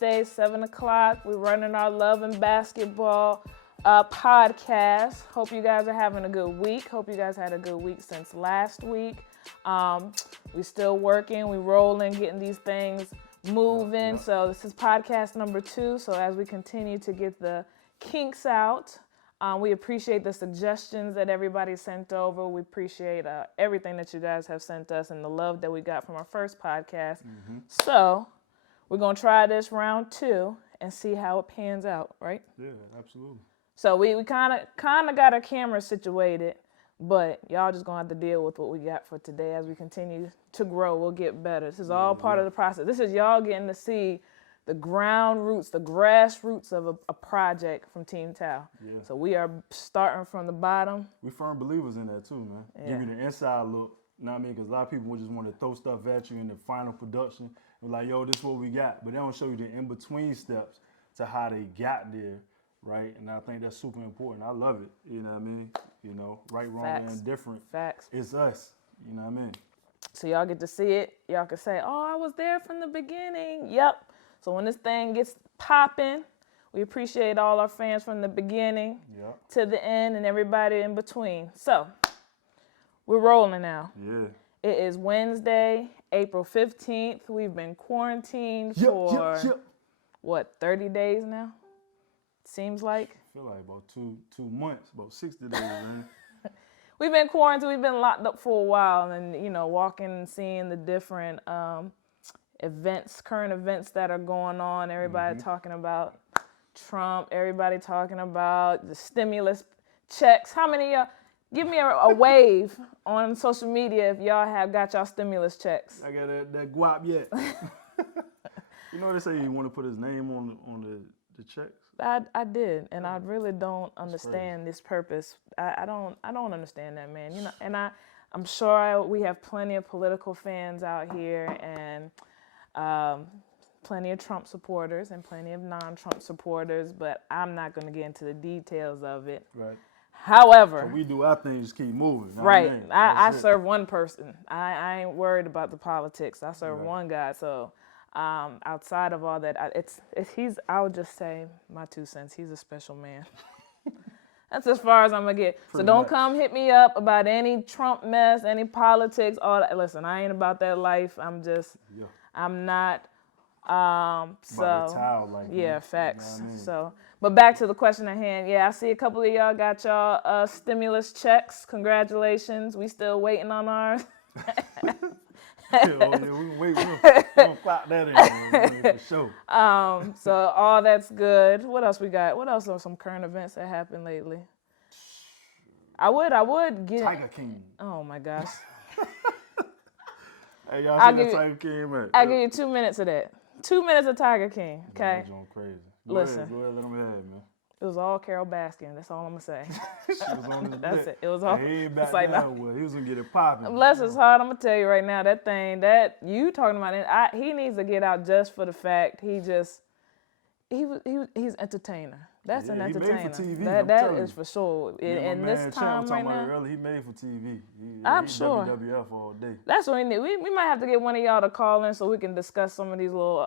Wednesday, 7 o'clock. We're running our Love and Basketball podcast. Hope you guys are having a good week. Hope you guys had a good week since last week. We're still working. We're rolling, getting these things moving. Yep. So this is podcast number 2. So as we continue to get the kinks out, we appreciate the suggestions that everybody sent over. We appreciate everything that you guys have sent us and the love that we got from our first podcast. Mm-hmm. So we're going to try this round 2 and see how it pans out, right? Yeah, absolutely. So we kind of got our camera situated, but y'all just going to have to deal with what we got for today. As we continue to grow, we'll get better. This is all part of the process. This is y'all getting to see the ground roots, the grassroots of a project from Team Tau. Yeah. So we are starting from the bottom. We firm believers in that too, man. Yeah. Give you the inside look, you know what I mean? Because a lot of people just want to throw stuff at you in the final production. They're like, yo, this is what we got. But they don't show you the in-between steps to how they got there, right? And I think that's super important. I love it, you know what I mean? You know, right, wrong, Facts. and different. Facts. It's us, you know what I mean? So y'all get to see it. Y'all can say, oh, I was there from the beginning. Yep. So when this thing gets popping, we appreciate all our fans from the beginning to the end and everybody in between. So we're rolling now. Yeah. It is Wednesday, April 15th. We've been quarantined for, what, 30 days now? Seems like. I feel like about two months, about 60 days, man. We've been quarantined. We've been locked up for a while and, you know, walking and seeing the different events, current events that are going on. Everybody talking about Trump. Everybody talking about the stimulus checks. How many of y'all, give me a wave on social media if y'all have got y'all stimulus checks. I got that guap yet. You know they say you want to put his name on the checks? I did, and I really don't understand this purpose. I don't understand that, man. You know, and I'm sure we have plenty of political fans out here and plenty of Trump supporters and plenty of non-Trump supporters, but I'm not going to get into the details of it. Right. However, so we do our thing, just keep moving. Right. I serve one person. I ain't worried about the politics. I serve one guy. So outside of all that, I would just say my 2 cents. He's a special man. That's as far as I'm going to get. So don't come hit me up about any Trump mess, any politics, all that. Listen, I ain't about that life. I'm just, I'm not. Facts. You know I mean? So, but back to the question at hand. Yeah, I see a couple of y'all got y'all stimulus checks. Congratulations. We still waiting on ours. We gonna clock that in for sure. So all that's good. What else we got? What else are some current events that happened lately? I would get Tiger King. Oh my gosh. Hey, y'all see that Tiger King, man? I'll give you 2 minutes of that. 2 minutes of Tiger King, okay? That's crazy. Listen. Go ahead, let him have it, man. It was all Carol Baskin. That's all I'm gonna say. She was on his That's dick. it. It was all. He ain't back down with it. He was gonna get it popping. Bless his heart. I'm gonna tell you right now, that thing that you talking about, he needs to get out just for the fact he's entertainer. That's an entertainer. He made for TV. That is for sure. In this time right now, earlier, he made for TV. I'm sure. WWF all day. That's what we need. We might have to get one of y'all to call in so we can discuss some of these little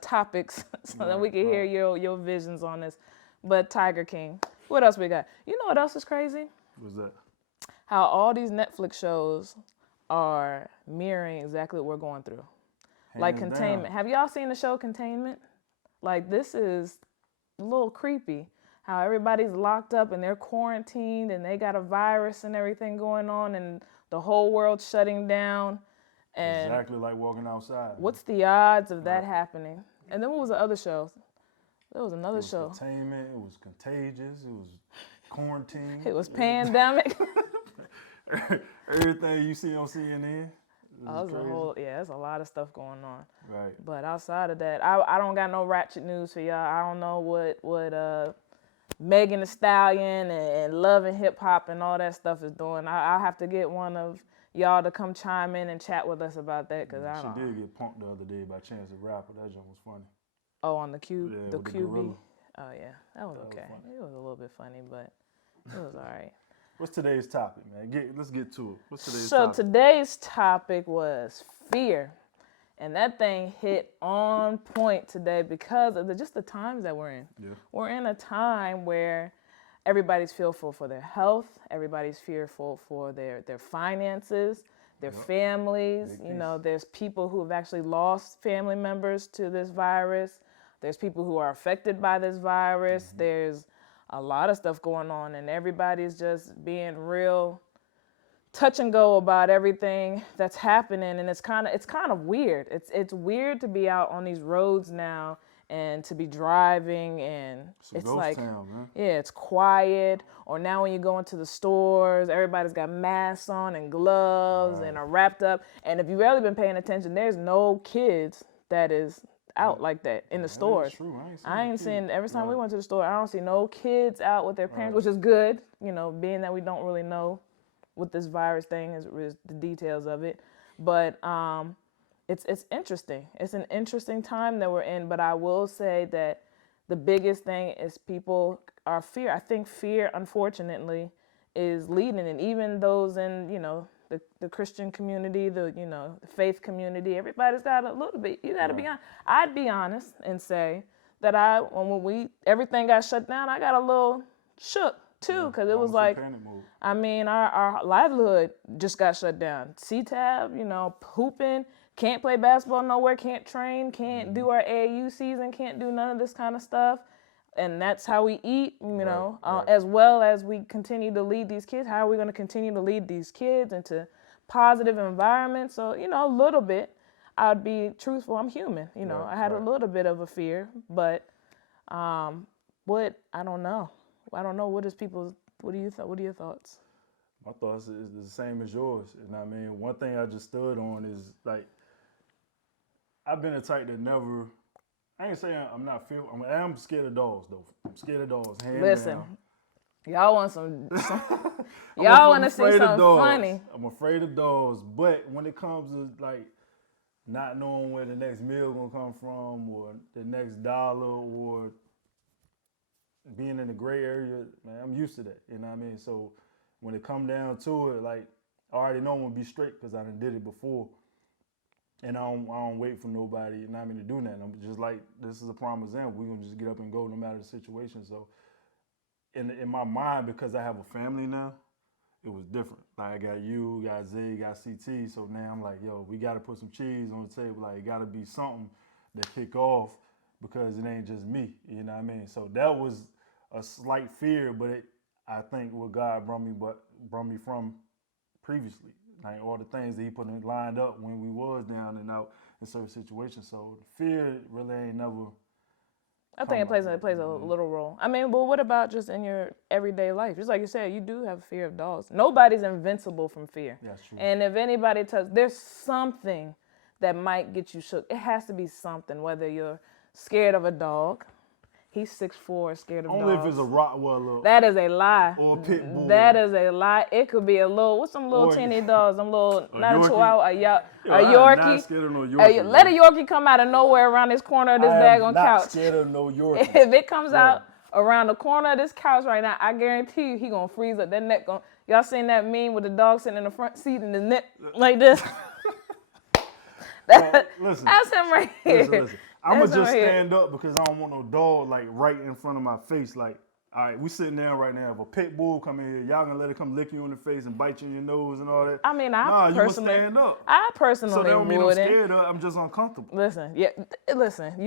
topics so that we can hear your visions on this. But Tiger King. What else we got? You know what else is crazy? What's that? How all these Netflix shows are mirroring exactly what we're going through. Like Containment. Down. Have y'all seen the show Containment? Like, this is a little creepy. How everybody's locked up and they're quarantined and they got a virus and everything going on and the whole world's shutting down. And exactly like walking outside. What's the odds of that happening? And then what was the other show? There was another show. Containment. It was Contagious. It was Quarantine. It was Pandemic. Everything you see on CNN. There's a lot of stuff going on. Right. But outside of that, I don't got no ratchet news for y'all. I don't know what Megan Thee Stallion and Love and Hip Hop and all that stuff is doing. I'll have to get one of y'all to come chime in and chat with us about that because I don't know. She did get punked the other day by Chance the Rapper. That joke was funny. Oh, on the QB? Gorilla. Oh, yeah. That was okay. It was a little bit funny, but it was all right. What's today's topic, man? Let's get to it. What's today's topic? topic? So today's topic was fear. And that thing hit on point today because of just the times that we're in. Yeah. We're in a time where everybody's fearful for their health, everybody's fearful for their finances, their families. You know, there's people who have actually lost family members to this virus. There's people who are affected by this virus. There's a lot of stuff going on, and everybody's just being real touch and go about everything that's happening, and it's kind of weird. It's weird to be out on these roads now and to be driving, and it's like town, man. Yeah, it's quiet. Or now when you go into the stores, everybody's got masks on and gloves and are wrapped up. And if you've really been paying attention, there's no kids that is out like that in the stores. True. I ain't seen every time we went to the store, I don't see no kids out with their parents, which is good, you know, being that we don't really know what this virus thing is the details of it. But it's interesting. It's an interesting time that we're in, but I will say that the biggest thing is people are fear. I think fear, unfortunately, is leading, and even those in, you know, the Christian community, the faith community, everybody's got a little bit. You got to be honest. I'd be honest and say that when everything got shut down, I got a little shook too, because it was like, I mean, our livelihood just got shut down. CTAB, you know, hooping, can't play basketball nowhere, can't train, can't do our AAU season, can't do none of this kind of stuff. And that's how we eat, you know, as well as we continue to lead these kids. How are we going to continue to lead these kids into positive environments? So, you know, a little bit, I would be truthful. I'm human, you know. I had a little bit of a fear, but I don't know. I don't know. What are your thoughts? My thoughts is the same as yours. And I mean, one thing I just stood on is, like, I've been a type that never, I ain't saying I'm not fearful. I'm scared of dogs, though. I'm scared of dogs. Listen, down. Y'all want y'all want to see something funny. I'm afraid of dogs. But when it comes to, like, not knowing where the next meal gonna come from, or the next dollar, or being in the gray area, man, I'm used to that. You know what I mean? So when it come down to it, like, I already know I'm gonna be straight because I done did it before. And I don't wait for nobody, you know what I mean, to do that. I'm just like, this is a prime example. We're gonna just get up and go no matter the situation. So in my mind, because I have a family now, it was different. Like, I got you, got Zay, got CT. So now I'm like, yo, we gotta put some cheese on the table. Like, it gotta be something that kick off, because it ain't just me, you know what I mean? So that was a slight fear, but I think what God brought me from previously, like all the things that He put lined up when we was down and out in certain situations. So fear really ain't never. I think it plays a little role. I mean, but what about just in your everyday life? Just like you said, you do have fear of dogs. Nobody's invincible from fear. That's true. And if anybody there's something that might get you shook. It has to be something, whether you're scared of a dog. He's 6'4", scared of Only dogs. if it's a Rottweiler. That is a lie. Or a pit bull. That is a lie. It could be what's some little teeny dogs? Them little, not a chihuahua, a Yorkie. I'm not scared of no Yorkie. Let a Yorkie come out of nowhere around this corner of this daggone couch. I'm not scared of no Yorkie. If it comes out around the corner of this couch right now, I guarantee you he gonna freeze up. That neck y'all seen that meme with the dog sitting in the front seat and the neck like this? Listen, that's him right here. Listen. I'm going to just stand up because I don't want no dog, like, right in front of my face. Like, all right, we sitting down right now. If a pit bull come in here, y'all going to let it come lick you in the face and bite you in your nose and all that? I mean, you must stand up. I personally So that don't mean I'm wouldn't. scared of, I'm just uncomfortable. Listen, you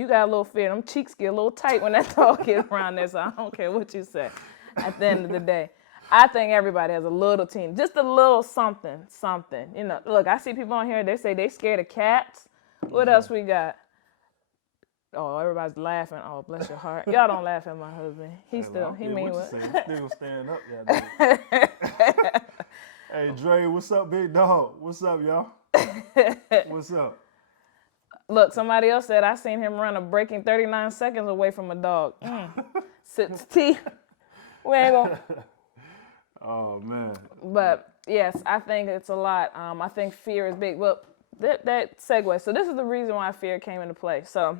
got a little fear. Them cheeks get a little tight when that dog gets around there, so I don't care what you say. At the end of the day, I think everybody has a little team, just a little something. You know, look, I see people on here, they say they scared of cats. What else we got? Oh, everybody's laughing. Oh, bless your heart. Y'all don't laugh at my husband. He mean what? Still stand up, yeah. Hey, Dre, what's up, big dog? What's up, y'all? What's up? Look, somebody else said I seen him run a breaking 39 seconds away from a dog. Sits teeth. We ain't gonna. Oh man. But yes, I think it's a lot. I think fear is big. Well, that segue. So this is the reason why fear came into play. So.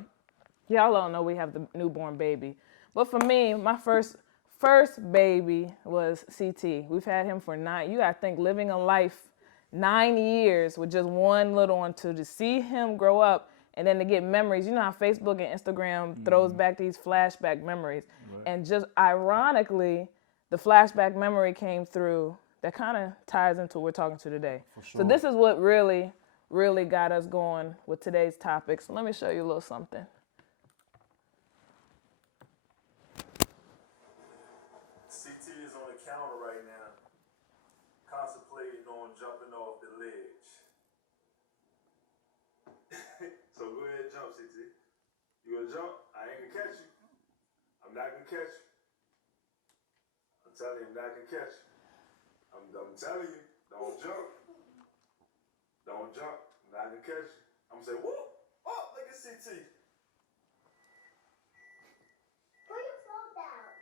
Y'all all know we have the newborn baby. But for me, my first baby was CT. We've had him for 9. You got to think living a life 9 years with just one little one, to see him grow up and then to get memories. You know how Facebook and Instagram throws back these flashback memories. Right. And just ironically, the flashback memory came through that kind of ties into what we're talking to today. For sure. So this is what really got us going with today's topic. So let me show you a little something. CT is on the counter right now, contemplating on jumping off the ledge. So go ahead and jump, CT. You gonna jump? I ain't gonna catch you. I'm not gonna catch you. I'm telling you, I'm not gonna catch you. I'm telling you, don't jump. Don't jump. I'm not gonna catch you. I'm gonna say, whoop! Oh, look at CT. Put your phone down.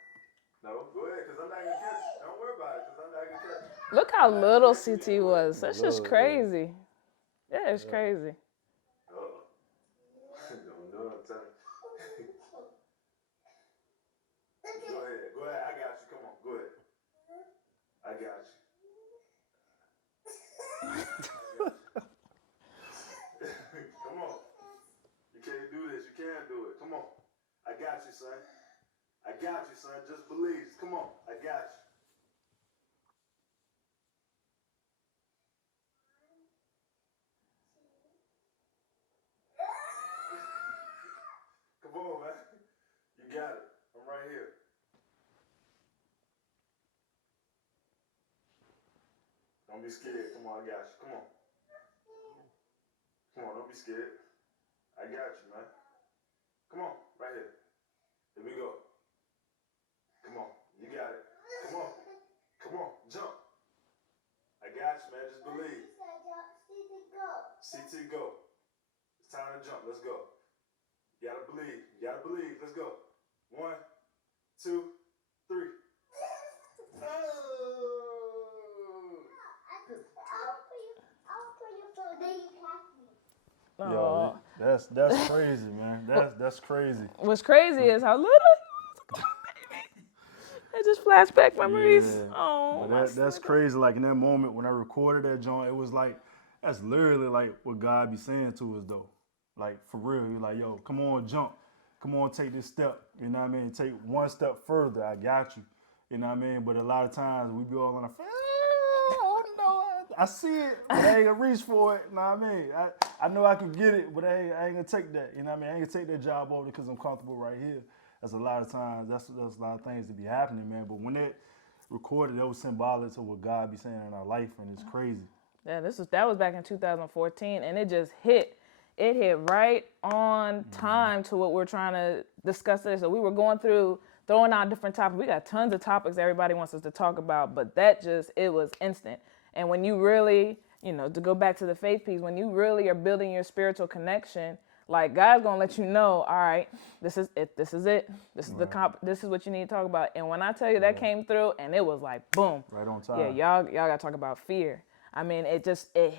No, go ahead, because I'm not gonna catch you. Don't worry about it, because I'm not gonna catch you. Look how little CT was. That's just Little, crazy. Yeah, it's crazy. Don't know, I'm telling you. Go ahead, I got you. Come on, go ahead. I got you. Come on. You can't do this, you can't do it. Come on. I got you, son. I got you, son. Just believe. Come on, I got you. Come on, man. You got it. I'm right here. Don't be scared. Come on, I got you. Come on. Come on, don't be scared. I got you, man. Come on, right here. Here we go. Come on, you got it. Come on. Come on, jump. I got you, man. Just believe. CT, go. It's time to jump. Let's go. You gotta believe. You gotta believe. Let's go. 1, 2, 3. Yo, that's crazy, man. That's crazy. What's crazy is how little he was. It just flashback memories. Yeah. Oh, But that's crazy. Like in that moment when I recorded that joint, it was like that's literally like what God be saying to us though. Like for real, you're like, yo, come on, jump. Come on, take this step. You know what I mean? Take one step further. I got you. You know what I mean? But a lot of times we be all on the oh no, I see it, but I ain't gonna reach for it. You know what I mean? I know I can get it, but I ain't gonna take that. You know what I mean? I ain't gonna take that job over because I'm comfortable right here. That's a lot of times. That's a lot of things to be happening, man. But when that recorded, that was symbolic to what God be saying in our life, and it's crazy. Yeah, that was back in 2014, and it just hit. It hit right on time to what we're trying to discuss today. So we were going through, throwing out different topics. We got tons of topics everybody wants us to talk about, but it was instant. And when you really, to go back to the faith piece, when you really are building your spiritual connection, like God's gonna let you know, all right, this is it. This is this is what you need to talk about. And when I tell you that came through, and it was like boom, right on time. Yeah, y'all gotta talk about fear. I mean, it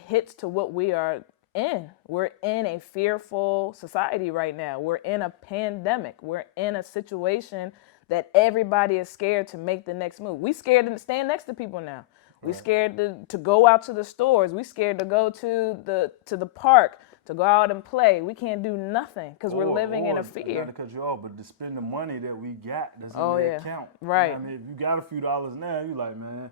hits to what we are in. We're in a fearful society right now. We're in a pandemic. We're in a situation that everybody is scared to make the next move. We scared to stand next to people now. We scared to go out to the stores. We scared to go to the park, to go out and play. We can't do nothing because we're living in a fear. Not to cut you off, but to spend the money that we got that's in the account. Right. You know what I mean, if you got a few dollars now, you like, man,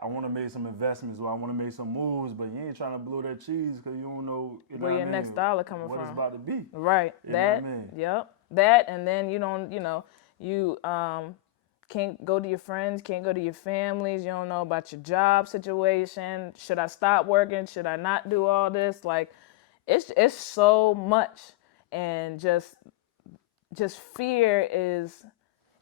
I want to make some investments or I want to make some moves, but you ain't trying to blow that cheese because you don't know where your next dollar coming from. What it's about to be. Right. You know what I mean? Yep. That, and then you don't, you can't go to your friends, can't go to your families. You don't know about your job situation. Should I stop working? Should I not do all this? Like, it's so much, and just fear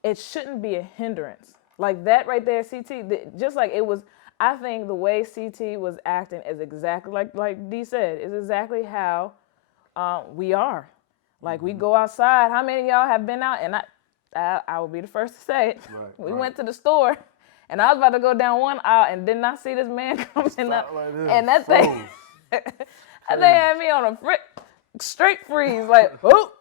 it shouldn't be a hindrance. Like that right there, CT, just like it was, I think the way CT was acting is exactly like D said, is exactly how we are. Like we go outside. How many of y'all have been out? And I will be the first to say it. Right, we went to the store, and I was about to go down one aisle, and did not see this man coming up, and that thing, that thing had me on a straight freeze. Like, go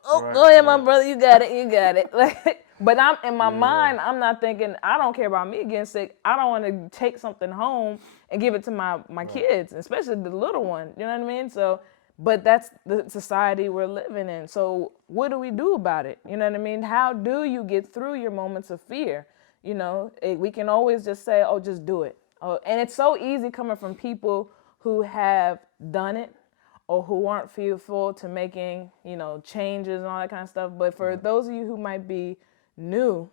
ahead, my brother, you got it. Like, but I'm in my mind, I'm not thinking, I don't care about me getting sick. I don't want to take something home and give it to my kids, especially the little one. You know what I mean? So But that's the society we're living in. So what do we do about it? You know what I mean? How do you get through your moments of fear? You know, we can always just say, oh, just do it. Oh, and it's so easy coming from people who have done it or who aren't fearful to making, you know, changes and all that kind of stuff. But for those of you who might be new,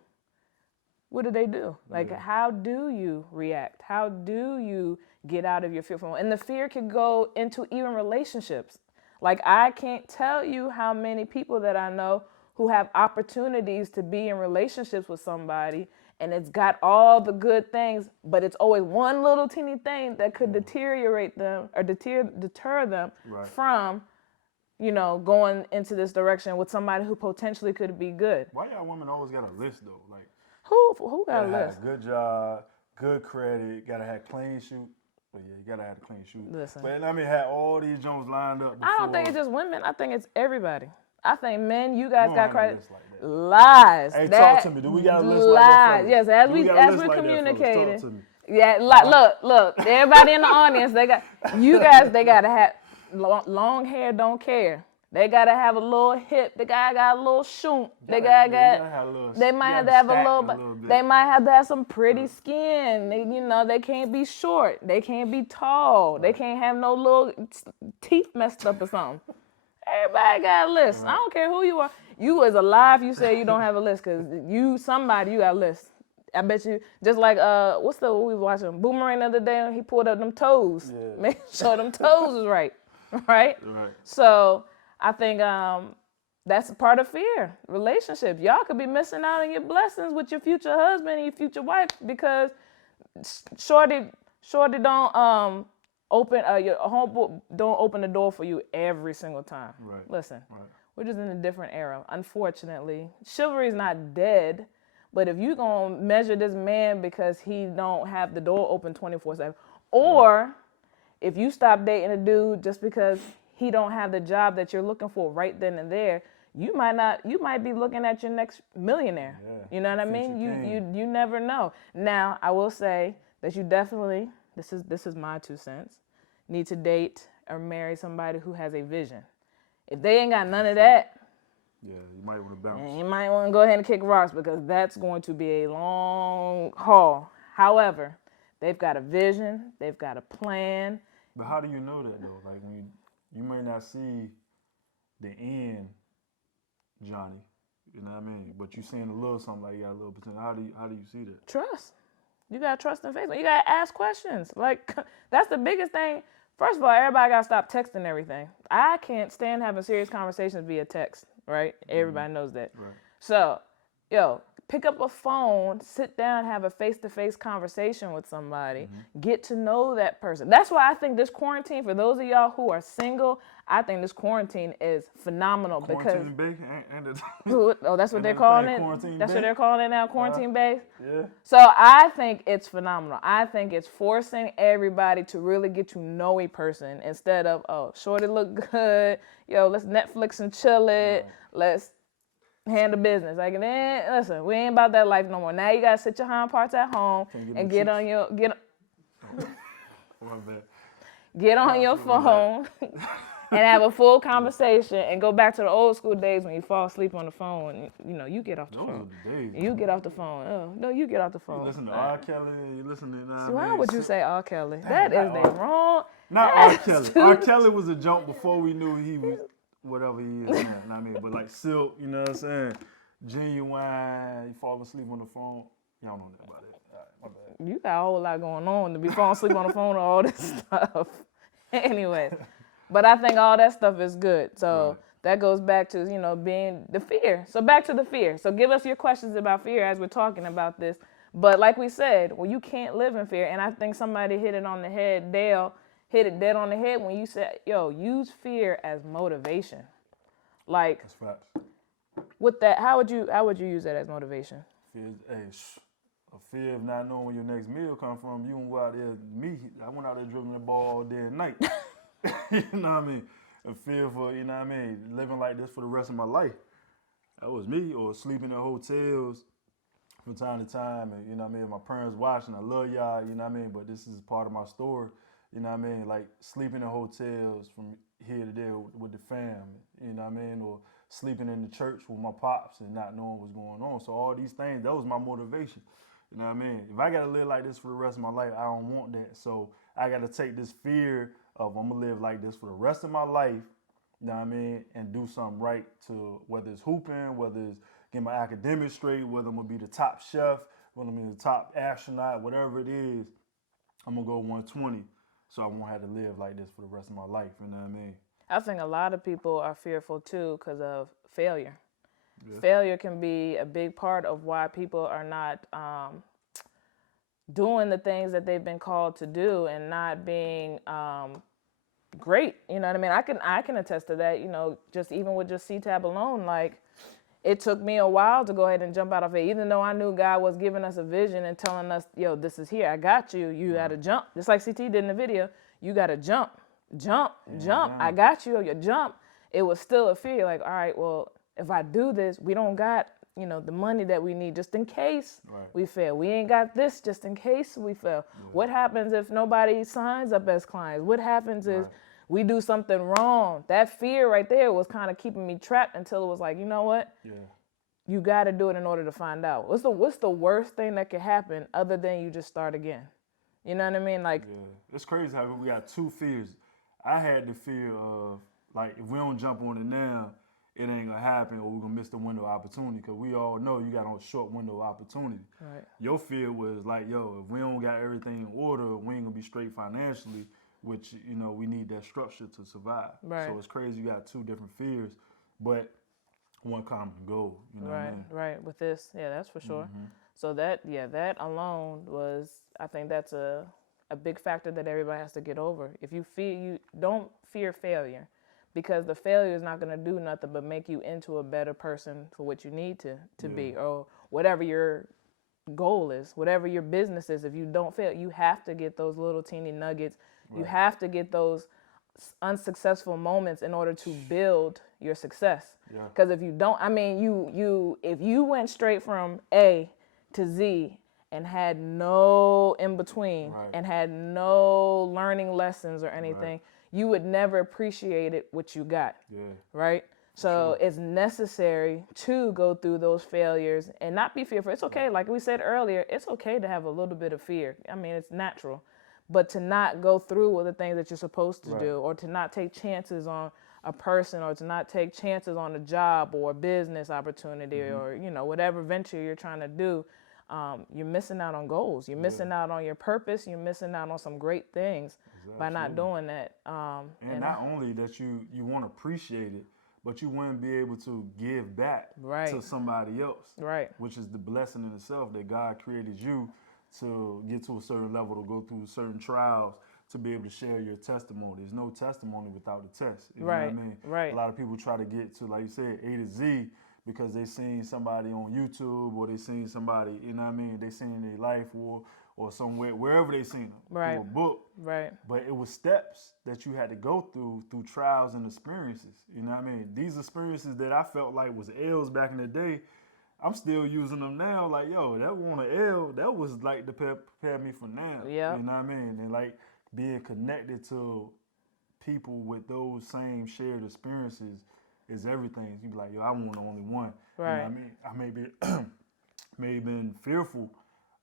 what do? Like, how do you react? How do you get out of your fearful? And the fear can go into even relationships. Like, I can't tell you how many people that I know who have opportunities to be in relationships with somebody, and it's got all the good things, but it's always one little teeny thing that could deteriorate them or deter them from, you know, going into this direction with somebody who potentially could be good. Why y'all women always got a list though? Like, Who got a gotta list? have good job, good credit, gotta have clean shoe. But yeah, you gotta have a clean shoe. Listen. But I mean, had all these Jones lined up. Before. I don't think it's just women. I think it's everybody. I think men, you guys We don't got have no credit. list like that. Lies. Hey, That, talk to me. Do we got a list like that, fellas? Yes, Do we got a as list we're like that, fellas? communicating. Talk to me. Yeah, like look, everybody in the audience, they gotta have long hair, don't care. They gotta have a little hip. The guy got a little shoot. They might have to have a little bit. They might have to have some pretty skin. They can't be short. They can't be tall. They can't have no little teeth messed up or something. Everybody got a list. I don't care who you are. You is alive. You say you don't have a list because you got a list. I bet you, just like, what we was watching? Boomerang the other day, and he pulled up them toes. Yeah. Make sure them toes is right. Right? So I think that's a part of fear. Relationships. Y'all could be missing out on your blessings with your future husband and your future wife because shorty don't open your home don't open the door for you every single time. Right. Listen, we're just in a different era. Unfortunately, chivalry is not dead. But if you gonna measure this man because he don't have the door open 24/7, or if you stop dating a dude just because he don't have the job that you're looking for right then and there, you might be looking at your next millionaire. Yeah. You know what I mean? You never know. Now, I will say that you definitely, this is my 2 cents, need to date or marry somebody who has a vision. If they ain't got none of that, yeah, you might want to bounce. You might want to go ahead and kick rocks because that's going to be a long haul. However, they've got a vision, they've got a plan. But how do you know that though? Like when you may not see the end, Johnny. You know what I mean? But you seeing a little something like you got a little potential. How do you see that? Trust. You gotta trust and faith. You gotta ask questions. Like that's the biggest thing. First of all, everybody gotta stop texting everything. I can't stand having serious conversations via text. Right? Everybody knows that. Right. So, pick up a phone, sit down, have a face-to-face conversation with somebody, get to know that person. That's why I think this quarantine, for those of y'all who are single, I think this quarantine is phenomenal because. That's what they're calling it? That's what they're calling it now, quarantine base? Yeah. So I think it's phenomenal. I think it's forcing everybody to really get to know a person instead of, shorty look good, let's Netflix and chill it, let's handle business. Like, listen, we ain't about that life no more. Now you gotta sit your hind parts at home and get on your phone and have a full conversation and go back to the old school days when you fall asleep on the phone. You get off the phone. You get off the phone. Oh, no, you get off the phone. You listen to R. Kelly. You listen to. Why would you say R. Kelly? That is the wrong. Not R. Kelly. R. Kelly was a jump before we knew he was. Whatever he is now, you know what I mean? But like Silk, you know what I'm saying? Genuine, you fall asleep on the phone. Y'all know that about it. All right, my bad. You got a whole lot going on to be falling asleep on the phone and all this stuff. Anyway, but I think all that stuff is good. So that goes back to, being the fear. So back to the fear. So give us your questions about fear as we're talking about this. But like we said, you can't live in fear. And I think somebody hit it on the head, Dale, hit it dead on the head when you said, use fear as motivation. Like, that's facts. With that, how would you use that as motivation? A fear of not knowing where your next meal come from. You won't go out there. I went out there dribbling the ball all day and night. You know what I mean? A fear for, living like this for the rest of my life. That was me. Or sleeping in hotels from time to time. And, my parents watching. I love y'all, but this is part of my story. You know what I mean? Like sleeping in hotels from here to there with the family. You know what I mean? Or sleeping in the church with my pops and not knowing what's going on. So all these things, that was my motivation. You know what I mean? If I gotta live like this for the rest of my life, I don't want that. So I gotta take this fear of I'm gonna live like this for the rest of my life. You know what I mean? And do something right to whether it's hooping, whether it's getting my academics straight, whether I'm gonna be the top chef, whether I'm gonna be the top astronaut, whatever it is, I'm gonna go 120. So I won't have to live like this for the rest of my life. You know what I mean? I think a lot of people are fearful too because of failure. Yeah. Failure can be a big part of why people are not doing the things that they've been called to do and not being great. You know what I mean? I can attest to that. You know, just even with just CTAB alone, like it took me a while to go ahead and jump out of it, even though I knew God was giving us a vision and telling us, yo, this is here. I got you. You got to jump. Just like CT did in the video. You got to jump. I got you. You jump. It was still a fear. Like, all right, well, if I do this, we don't got, you know, the money that we need just in case we fail. We ain't got this just in case we fail. Yeah. What happens if nobody signs up as clients? What happens if we do something wrong? That fear right there was kind of keeping me trapped until it was like, you know what? Yeah. You got to do it in order to find out. What's the worst thing that could happen other than you just start again? You know what I mean? Like, yeah. It's crazy how we got two fears. I had the fear of, like, if we don't jump on it now, it ain't gonna happen, or we're gonna miss the window of opportunity, because we all know you got a short window of opportunity. Right. Your fear was like, yo, if we don't got everything in order, we ain't gonna be straight financially, which, you know, we need that structure to survive. Right. So it's crazy you got two different fears, but one common goal, you know what I mean? Right, with this, yeah, that's for sure. Mm-hmm. So that alone was, I think that's a big factor that everybody has to get over. If you don't fear failure, because the failure is not going to do nothing but make you into a better person for what you need to be, or whatever your goal is, whatever your business is. If you don't fail, you have to get those little teeny nuggets. Right. You have to get those unsuccessful moments in order to build your success. Because if you don't, I mean, if you went straight from A to Z and had no in between and had no learning lessons or anything, you would never appreciate it what you got. Right? So it's necessary to go through those failures and not be fearful. It's okay, like we said earlier, it's okay to have a little bit of fear. I mean, it's natural. But to not go through with the things that you're supposed to do, or to not take chances on a person, or to not take chances on a job or a business opportunity, or, you know, whatever venture you're trying to do, you're missing out on goals. You're missing out on your purpose. You're missing out on some great things by not doing that. And not only that you want to appreciate it, but you wouldn't be able to give back to somebody else. Right. Which is the blessing in itself, that God created you to get to a certain level, to go through certain trials, to be able to share your testimony. There's no testimony without a test. You know what I mean? Right. A lot of people try to get to, like you said, A to Z because they seen somebody on YouTube, or they seen somebody, you know what I mean? They seen in their life, or somewhere, wherever they seen them, through a book. Right. But it was steps that you had to go through trials and experiences. You know what I mean? These experiences that I felt like was L's back in the day, I'm still using them now. Like, yo, that wasn't an L. That was like to prepare me for now. Yeah. You know what I mean? And like being connected to people with those same shared experiences is everything. You be like, yo, I want the only one. Right. You know what I mean? I may have been fearful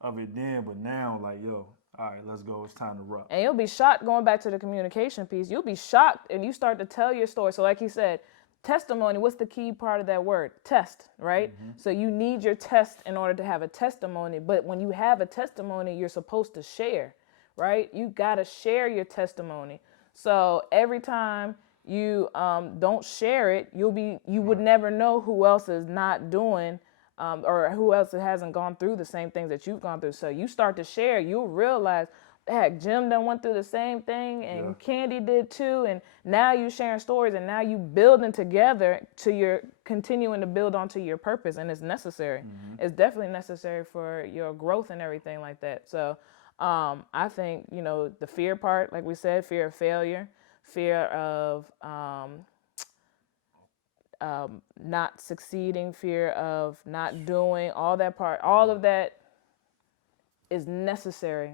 of it then, but now, like, yo, all right, let's go. It's time to rock. And you'll be shocked, going back to the communication piece, you'll be shocked and you start to tell your story. So like he said, testimony, what's the key part of that word? Test, right? So you need your test in order to have a testimony. But when you have a testimony, you're supposed to share, right? You got to share your testimony. So every time you don't share it, you would never know who else is not doing or who else hasn't gone through the same things that you've gone through. So you start to share, you'll realize, heck, Jim done went through the same thing, and Candy did too, and now you sharing stories, and now you building together to your continuing to build onto your purpose, and it's necessary. It's definitely necessary for your growth and everything like that. So I think, you know, the fear part, like we said, fear of failure, fear of not succeeding, fear of not doing, all that part, all of that is necessary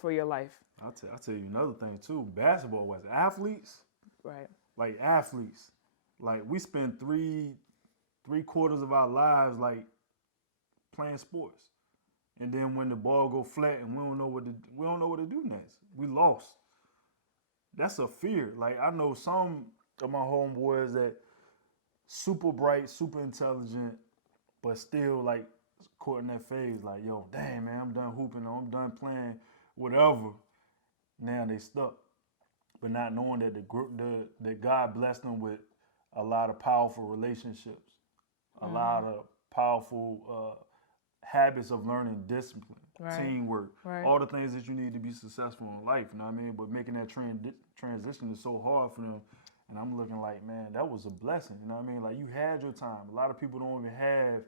for your life. I'll tell you another thing too. Basketball was athletes, Right. like athletes. Like we spend three quarters of our lives like playing sports. And then when the ball go flat and we don't know what to do next. We lost. That's a fear. Like I know some of my homeboys that super bright, super intelligent, but still like caught in that phase. Like, yo, dang man, I'm done hooping, or I'm done playing, whatever. Now they stuck, but not knowing that that God blessed them with a lot of powerful relationships, a lot of powerful habits of learning discipline, Right. teamwork, Right. all the things that you need to be successful in life. You know what I mean? But making that transition is so hard for them. And I'm looking like, man, that was a blessing. You know what I mean? Like you had your time. A lot of people don't even have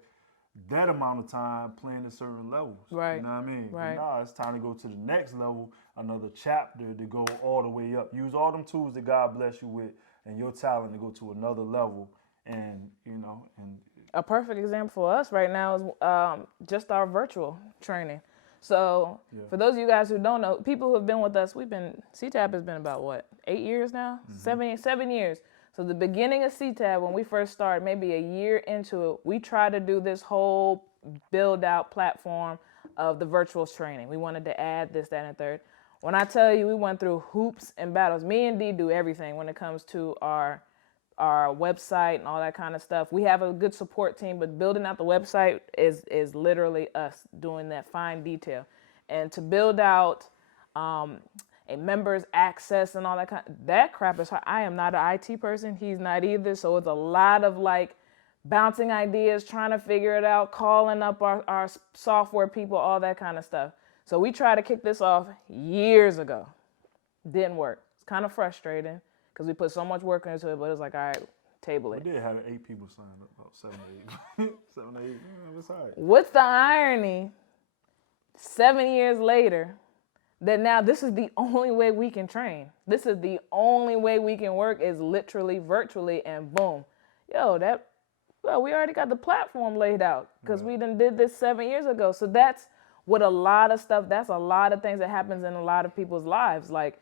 that amount of time playing at certain levels. Right. You know what I mean? Right. But nah, it's time to go to the next level, another chapter to go all the way up. Use all them tools that God bless you with and your talent to go to another level. And, and A perfect example for us right now is just our virtual training. So for those of you guys who don't know, people who have been with us, CTAB has been about what, 8 years now? 7 years. So the beginning of CTAB, when we first started, maybe a year into it, we tried to do this whole build out platform of the virtual training. We wanted to add this, that, and third. When I tell you we went through hoops and battles, me and Dee do everything when it comes to our website and all that kind of stuff. We have a good support team, but building out the website is literally us doing that fine detail. And to build out a members access and all that crap is hard. I am not an IT person. He's not either. So it's a lot of like bouncing ideas, trying to figure it out, calling up our software people, all that kind of stuff. So we tried to kick this off years ago. Didn't work. It's kind of frustrating because we put so much work into it, but it was like, all right, table it. we did have 8 people sign up, about 7 or 8. 7 or 8. Yeah, it's all right. What's the irony, 7 years later, that now this is the only way we can train. This is the only way we can work is literally virtually, and boom. We already got the platform laid out because we done did this 7 years ago. So that's what a lot of things that happens in a lot of people's lives. Like,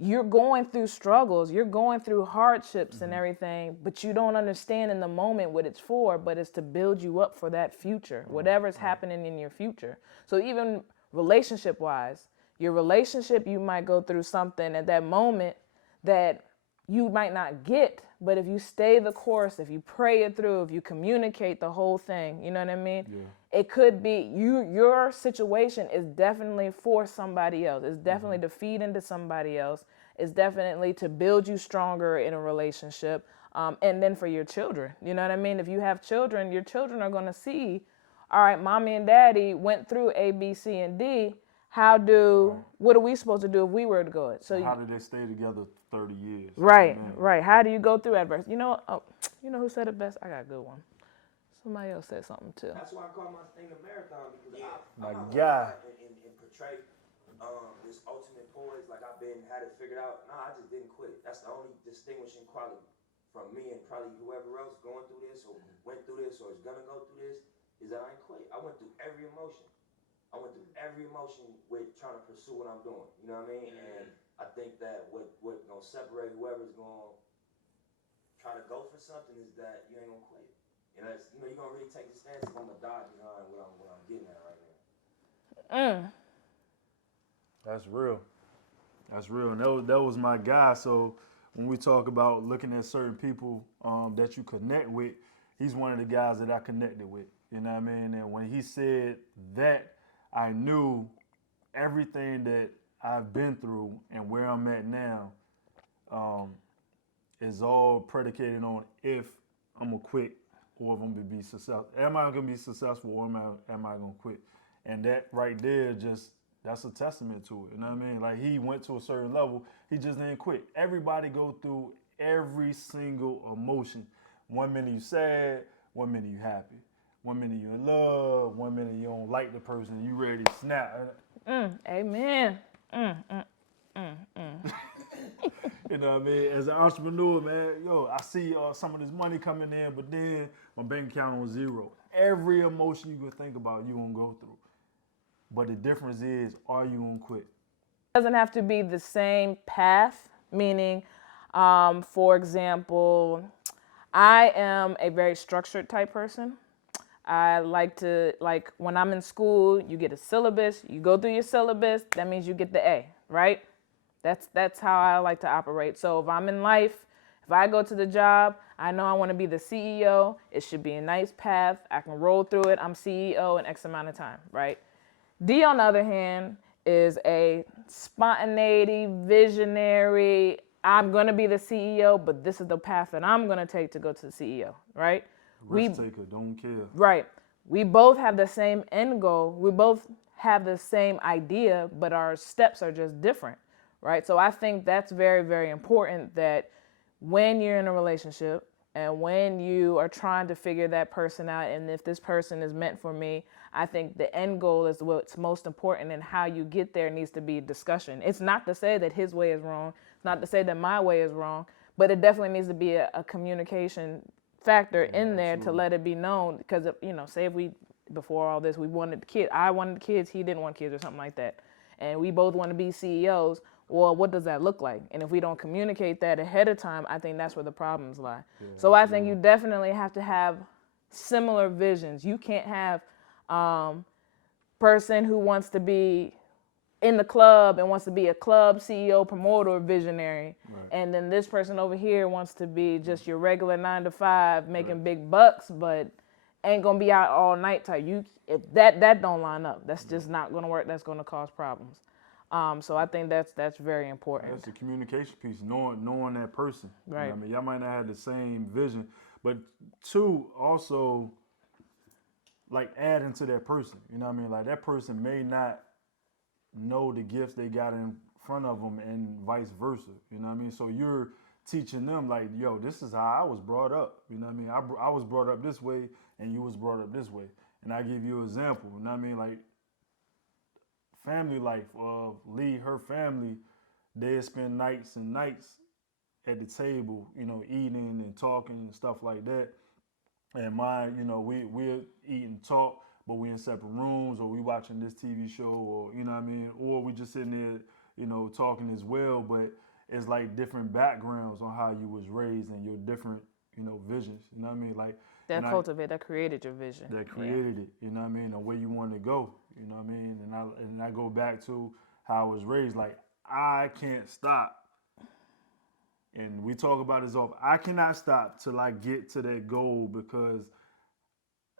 you're going through struggles, you're going through hardships and everything, but you don't understand in the moment what it's for, but it's to build you up for that future, whatever's happening in your future. So even relationship-wise, your relationship, you might go through something at that moment that you might not get, but if you stay the course, if you pray it through, if you communicate the whole thing, you know what I mean? Yeah. It could be your situation is definitely for somebody else. It's definitely to feed into somebody else. It's definitely to build you stronger in a relationship. And then for your children, you know what I mean? If you have children, your children are going to see, all right, mommy and daddy went through A, B, C, and D. What are we supposed to do if we were to go it? So how did they stay together 30 years? Right. How do you go through adversity? You know who said it best? I got a good one. Somebody else said something too. That's why I call my thing a marathon, because My I'm guy. and portray this ultimate poise like I've had it figured out. Nah, I just didn't quit. That's the only distinguishing quality from me and probably whoever else going through this or went through this or is gonna go through this, is that I ain't quit. I went through every emotion. With trying to pursue what I'm doing. You know what I mean? And I think that what gonna separate whoever's gonna try to go for something is that you ain't gonna quit. And that's, you're gonna really take the stance if I'm gonna die behind what I'm getting at right now. That's real. And that was my guy. So when we talk about looking at certain people that you connect with, he's one of the guys that I connected with. You know what I mean? And when he said that, I knew everything that I've been through and where I'm at now is all predicated on if I'm going to quit or if I'm going to be successful. Am I going to be successful or am I going to quit? And that right there, that's a testament to it. You know what I mean? Like, he went to a certain level. He just didn't quit. Everybody go through every single emotion. 1 minute you sad, 1 minute you happy. 1 minute you in love, 1 minute you don't like the person, you ready to snap. Amen. You know what I mean? As an entrepreneur, man, I see some of this money coming in, but then my bank account on zero. Every emotion you can think about, you gonna go through. But the difference is, are you gonna quit? doesn't have to be the same path, meaning, for example, I am a very structured type person. I like to, like, when I'm in school, you get a syllabus, you go through your syllabus, that means you get the A, right? That's how I like to operate. So if I'm in life, if I go to the job, I know I want to be the CEO. It should be a nice path. I can roll through it. I'm CEO in X amount of time, right? D, on the other hand, is a spontaneity, visionary. I'm going to be the CEO, but this is the path that I'm going to take to go to the CEO, right? Risk taker, don't care. Right. We both have the same end goal. We both have the same idea, but our steps are just different, right? So I think that's very, very important that when you're in a relationship and when you are trying to figure that person out, and if this person is meant for me, I think the end goal is what's most important, and how you get there needs to be discussion. It's not to say that his way is wrong. It's not to say that my way is wrong, but it definitely needs to be a communication factor in there to let it be known. Because, you know, say if we, before all this, we wanted kids, I wanted kids, he didn't want kids or something like that, and we both want to be CEOs. Well, what does that look like? And if we don't communicate that ahead of time, I think that's where the problems lie. So I think you definitely have to have similar visions. You can't have person who wants to be in the club and wants to be a club CEO, promoter, visionary, and then this person over here wants to be just your regular 9-to-5, making big bucks, but ain't gonna be out all night type. If that don't line up, that's just not gonna work. That's gonna cause problems. So I think that's very important. That's the communication piece, knowing that person. Right. You know what I mean, y'all might not have the same vision, but two, also, like, adding to that person. You know what I mean? Like, that person may not know the gifts they got in front of them, and vice versa. You know what I mean? So you're teaching them, like, yo, this is how I was brought up. You know what I mean? I was brought up this way, and you was brought up this way. And I give you an example. You know what I mean? Like, family life of Lee, her family, they spend nights and nights at the table, you know, eating and talking and stuff like that. And mine, you know, we're eat and talk, but we in separate rooms, or we watching this TV show, or, you know what I mean, or we just sitting there, you know, talking as well. But it's like different backgrounds on how you was raised and your different, you know, visions. You know what I mean? Like, That cultivated, that created your vision. That created it, you know what I mean, the way you want to go, you know what I mean? And I go back to how I was raised, like, I can't stop. And we talk about this often. I cannot stop till I get to that goal, because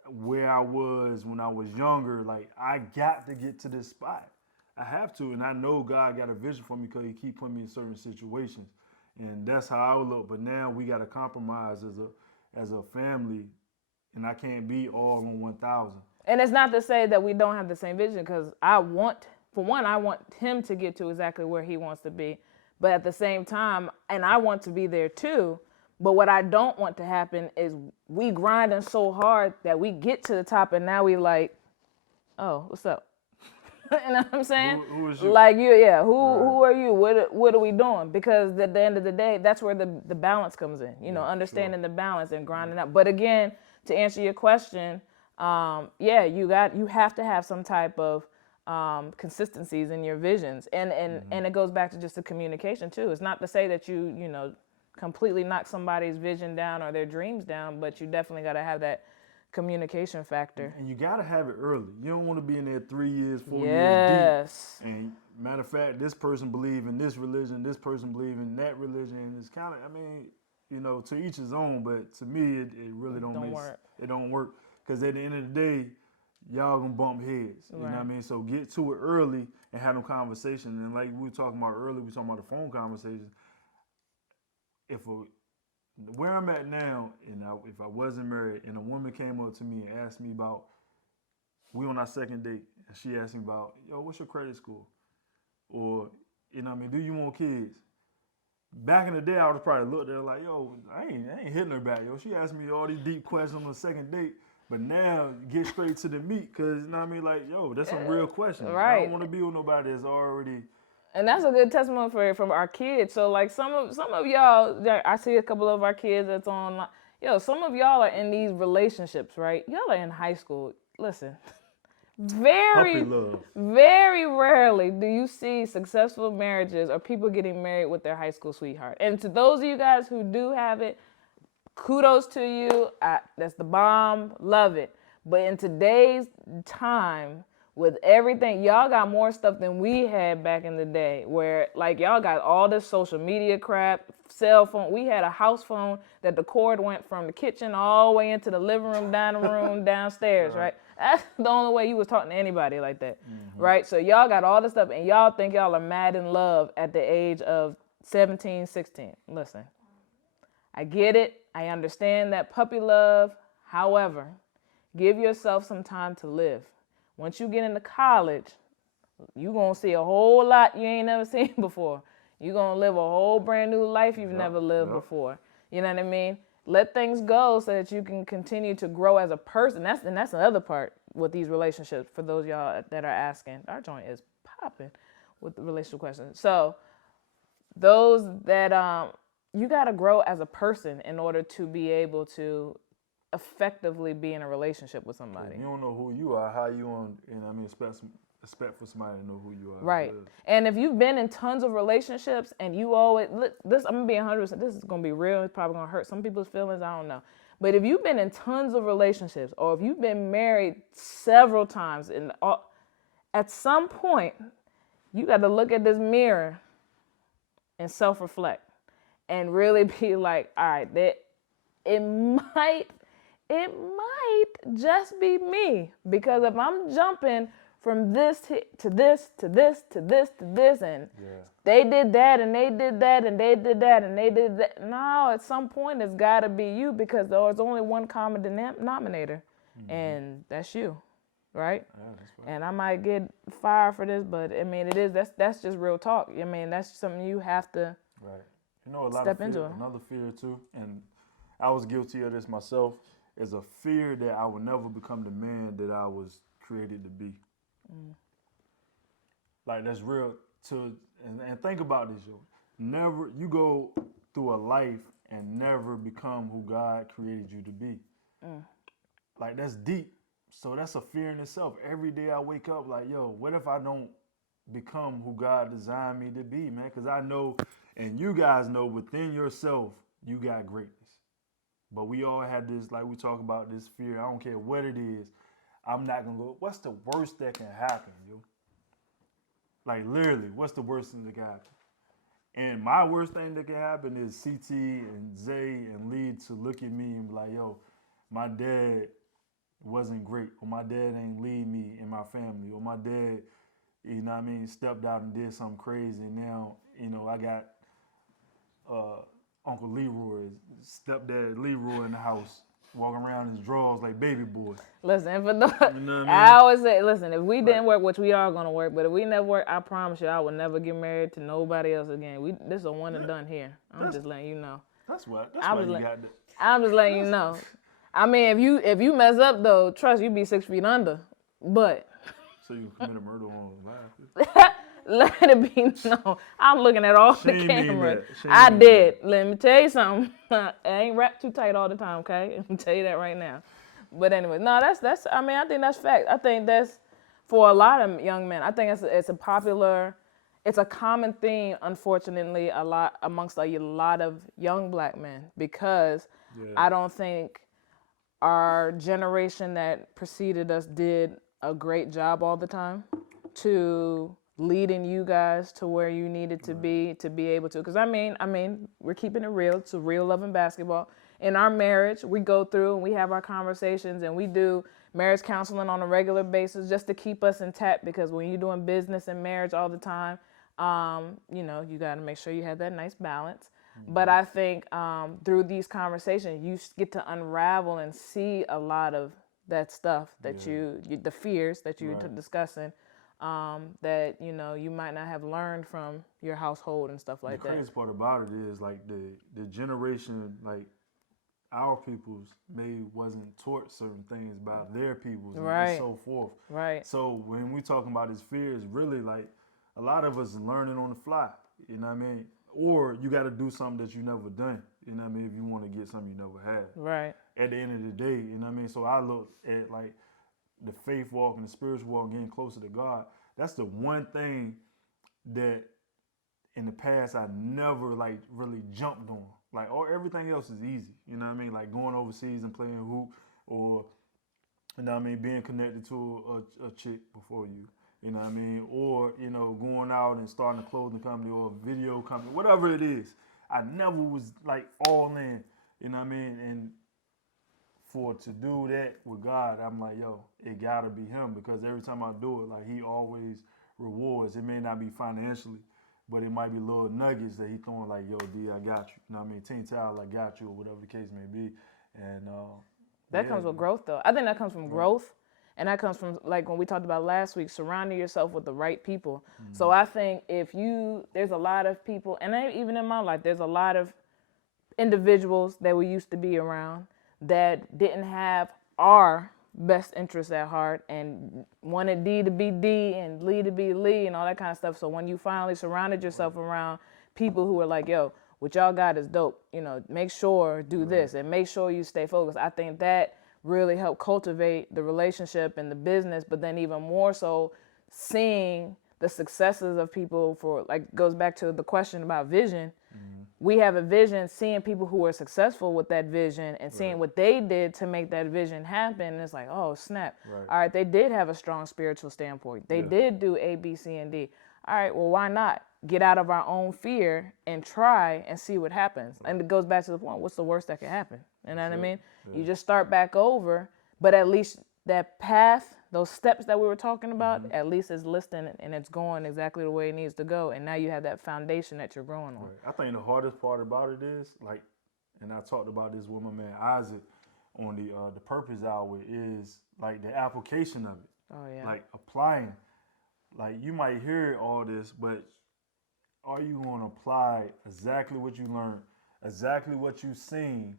where I was when I was younger, like, I got to get to this spot. I have to, and I know God got a vision for me because he keep putting me in certain situations. And that's how I would look. But now we got to compromise as a family, and I can't be all on 1,000. And it's not to say that we don't have the same vision, because I want him to get to exactly where he wants to be. But at the same time, and I want to be there too, but what I don't want to happen is we grinding so hard that we get to the top and now we like, oh, what's up? You know what I'm saying? Who is you? Like, who are you? What are we doing? Because at the end of the day, that's where the balance comes in. You know, understanding the balance and grinding up. But again, to answer your question, you have to have some type of consistencies in your visions, and it goes back to just the communication too. It's not to say that you completely knock somebody's vision down or their dreams down, but you definitely got to have that communication factor. And you got to have it early. You don't want to be in there 3 years, 4 years Yes. deep. And matter of fact, this person believe in this religion, this person believe in that religion. And it's kind of, I mean, you know, to each his own, but to me, it really don't work. It don't work. Because at the end of the day, y'all gonna bump heads. You know what I mean? So get to it early and have them conversations. And like we were talking about earlier, we were talking about the phone conversations. Where I'm at now, and if I wasn't married, and a woman came up to me and asked me about, we on our second date, and she asked me about, yo, what's your credit score? Or, you know what I mean, do you want kids? Back in the day, I would have probably looked at her like, yo, I ain't hitting her back, yo. She asked me all these deep questions on the second date. But now, get straight to the meat, because, you know what I mean, like, yo, that's some real questions. Right. I don't want to be with nobody that's already... And that's a good testimony from our kids. So, like, some of y'all, I see a couple of our kids that's online. Yo, some of y'all are in these relationships, right? Y'all are in high school. Listen, Very, Puppy love. very rarely do you see successful marriages or people getting married with their high school sweetheart. And to those of you guys who do have it, kudos to you. That's the bomb. Love it. But in today's time, with everything, y'all got more stuff than we had back in the day, where like y'all got all this social media crap, cell phone. We had a house phone that the cord went from the kitchen all the way into the living room, dining room, downstairs, right? That's the only way you was talking to anybody like that, right? So y'all got all this stuff, and y'all think y'all are mad in love at the age of 17, 16. Listen, I get it. I understand that puppy love. However, give yourself some time to live. Once you get into college, you're going to see a whole lot you ain't never seen before. You're going to live a whole brand new life you've never lived before. You know what I mean? Let things go so that you can continue to grow as a person. That's another part with these relationships for those y'all that are asking. Our joint is popping with the relationship questions. So those that you got to grow as a person in order to be able to effectively be in a relationship with somebody. You don't know who you are, how you on, and I mean, expect for somebody to know who you are. Right. And if you've been in tons of relationships and you always, this, I'm going to be 100%, this is going to be real, it's probably going to hurt some people's feelings, I don't know. But if you've been in tons of relationships or if you've been married several times, at some point, you got to look at this mirror and self-reflect and really be like, all right, it might just be me, because if I'm jumping from this to this to this to this to this, and they did that and they did that and they did that and they did that, no, at some point it's got to be you, because there's only one common denominator, and that's you, right? And I might get fired for this, but I mean, that's just real talk. I mean, that's something you have to You know, a lot step of into fear, it. another fear too, and I was guilty of this myself, is a fear that I would never become the man that I was created to be. Like, that's real. And think about this, yo. Never, you go through a life and never become who God created you to be. Like, that's deep. So that's a fear in itself. Every day I wake up like, yo, what if I don't become who God designed me to be, man? Because I know, and you guys know within yourself, you got greatness. But we all have this, like we talk about, this fear. I don't care what it is. I'm not going to go, what's the worst that can happen, yo? Like, literally, what's the worst thing that can happen? And my worst thing that can happen is CT and Zay and Lee to look at me and be like, yo, my dad wasn't great, or my dad ain't lead me in my family, or my dad, you know what I mean, stepped out and did something crazy, and now, you know, I got Uncle Leroy, stepdad Leroy in the house, walking around in his drawers like baby boy. Listen, for the, You know what I mean? I always say, listen, if we didn't work, which we are gonna work, but if we never work, I promise you, I will never get married to nobody else again. This is a one and done here. I'm just letting you know. That's why you got that. I'm just letting you know. I mean, if you mess up though, trust you be 6 feet under. But So you committed murder on live. let it be known. I'm looking at all the Shame cameras. that. Shame I me did. Let me tell you something. I ain't wrapped too tight all the time, okay? Let me tell you that right now. But anyway, no, that's. I mean, I think that's fact. I think that's for a lot of young men. I think it's a common theme, unfortunately, a lot amongst a lot of young black men, because I don't think our generation that preceded us did a great job all the time to leading you guys to where you needed to be able to. Because I mean, we're keeping it real. It's a real love in basketball. In our marriage, we go through and we have our conversations and we do marriage counseling on a regular basis just to keep us intact, because when you're doing business and marriage all the time, you know, you got to make sure you have that nice balance. But I think through these conversations, you get to unravel and see a lot of that stuff that the fears that you're discussing, that, you know, you might not have learned from your household and stuff like that. The crazy part about it is, like, the generation, like, our peoples wasn't taught certain things by their peoples and so forth. Right. So when we talking about this fear, it's really like a lot of us learning on the fly. You know what I mean? Or you got to do something that you never done. You know what I mean? If you want to get something you never had. Right. At the end of the day, you know what I mean? So I look at, like, the faith walk and the spiritual walk, getting closer to God, that's the one thing that in the past I never like really jumped on. Like, everything else is easy. You know what I mean? Like going overseas and playing hoop, or you know what I mean, being connected to a chick before you. You know what I mean? Or, you know, going out and starting a clothing company or a video company, whatever it is. I never was like all in, you know what I mean? And to do that with God, I'm like, yo, it gotta be him, because every time I do it, like, he always rewards. It may not be financially, but it might be little nuggets that he throwing, like, yo, D, I got you. You know what I mean? Team Towel, I got you, or whatever the case may be. And that comes with growth, though. I think that comes from growth. And that comes from, like, when we talked about last week, surrounding yourself with the right people. Mm-hmm. So I think there's a lot of people, and even in my life, there's a lot of individuals that we used to be around that didn't have our best interests at heart and wanted D to be D and Lee to be Lee and all that kind of stuff. So when you finally surrounded yourself around people who are like, yo, what y'all got is dope, you know, make sure do this and make sure you stay focused. I think that really help cultivate the relationship and the business, but then even more so seeing the successes of people, for like, goes back to the question about vision. Mm-hmm. We have a vision, seeing people who are successful with that vision and seeing what they did to make that vision happen. And it's like, oh, snap. Right. All right, they did have a strong spiritual standpoint. They did do A, B, C, and D. All right, well, why not get out of our own fear and try and see what happens? Right. And it goes back to the point, what's the worst that could happen? You know what I mean? Yeah. You just start back over, but at least that path, those steps that we were talking about, at least is listed and it's going exactly the way it needs to go. And now you have that foundation that you're growing on. Right. I think the hardest part about it is, like, and I talked about this with my man Isaac on the Purpose Hour, is like the application of it. Oh, yeah. Like applying. Like, you might hear all this, but are you going to apply exactly what you learned, exactly what you've seen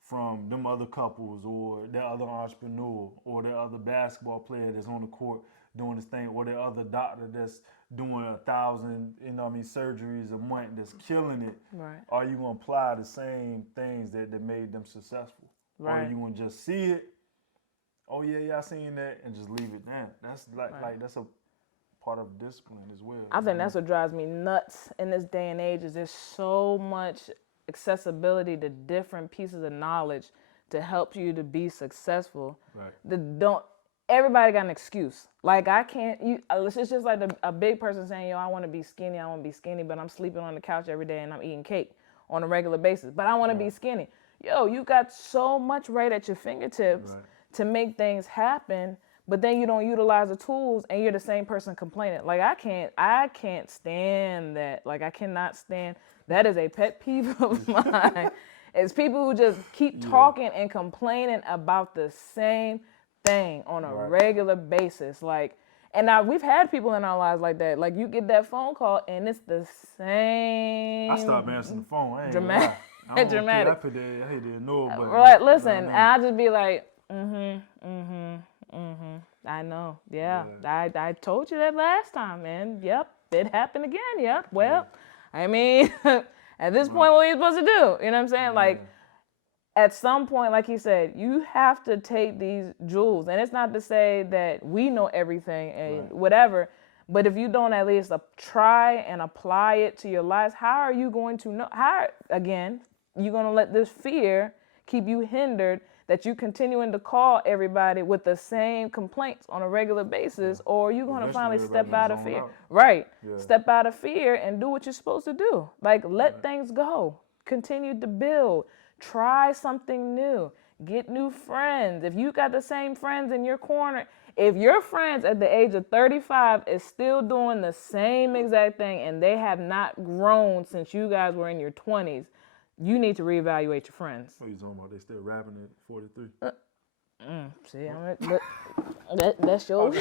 from them other couples or that other entrepreneur or that other basketball player that's on the court doing this thing, or that other doctor that's doing 1,000, you know what I mean, surgeries a month that's killing it? Right. Are you going to apply the same things that made them successful? Right. Or are you going to just see it, oh yeah, I seen that, and just leave it there? That's like that's a part of discipline as well. I think that's what drives me nuts in this day and age, is there's so much accessibility to different pieces of knowledge to help you to be successful. Right. Everybody got an excuse. Like, I can't, it's just like a big person saying, yo, I want to be skinny, but I'm sleeping on the couch every day and I'm eating cake on a regular basis, but I want to be skinny. Yo, you got so much right at your fingertips to make things happen, but then you don't utilize the tools and you're the same person complaining. Like, I can't stand that. Like, I cannot stand, that is a pet peeve of mine. It's people who just keep talking and complaining about the same thing on a regular basis. Like, and now we've had people in our lives like that. Like, you get that phone call and it's the same. I stopped answering the phone. I ain't dramatic. Dramatic. I hate to ignore, but right. Listen, you know what I mean? I'll just be like, I know. Yeah. I told you that last time, man. Yep. It happened again. Yep. Well, I mean, at this point, what are you supposed to do? You know what I'm saying? Like, at some point, like he said, you have to take these jewels. And it's not to say that we know everything and whatever, but if you don't at least try and apply it to your lives, how are you going to know? How, again, you're going to let this fear keep you hindered, that you continuing to call everybody with the same complaints on a regular basis, or you're going to finally step out of fear. Right. Yeah. Step out of fear and do what you're supposed to do. Like, let things go. Continue to build. Try something new. Get new friends. If you got the same friends in your corner, if your friends at the age of 35 is still doing the same exact thing and they have not grown since you guys were in your 20s, you need to reevaluate your friends. What are you talking about? They still rapping at 43? See, that's your...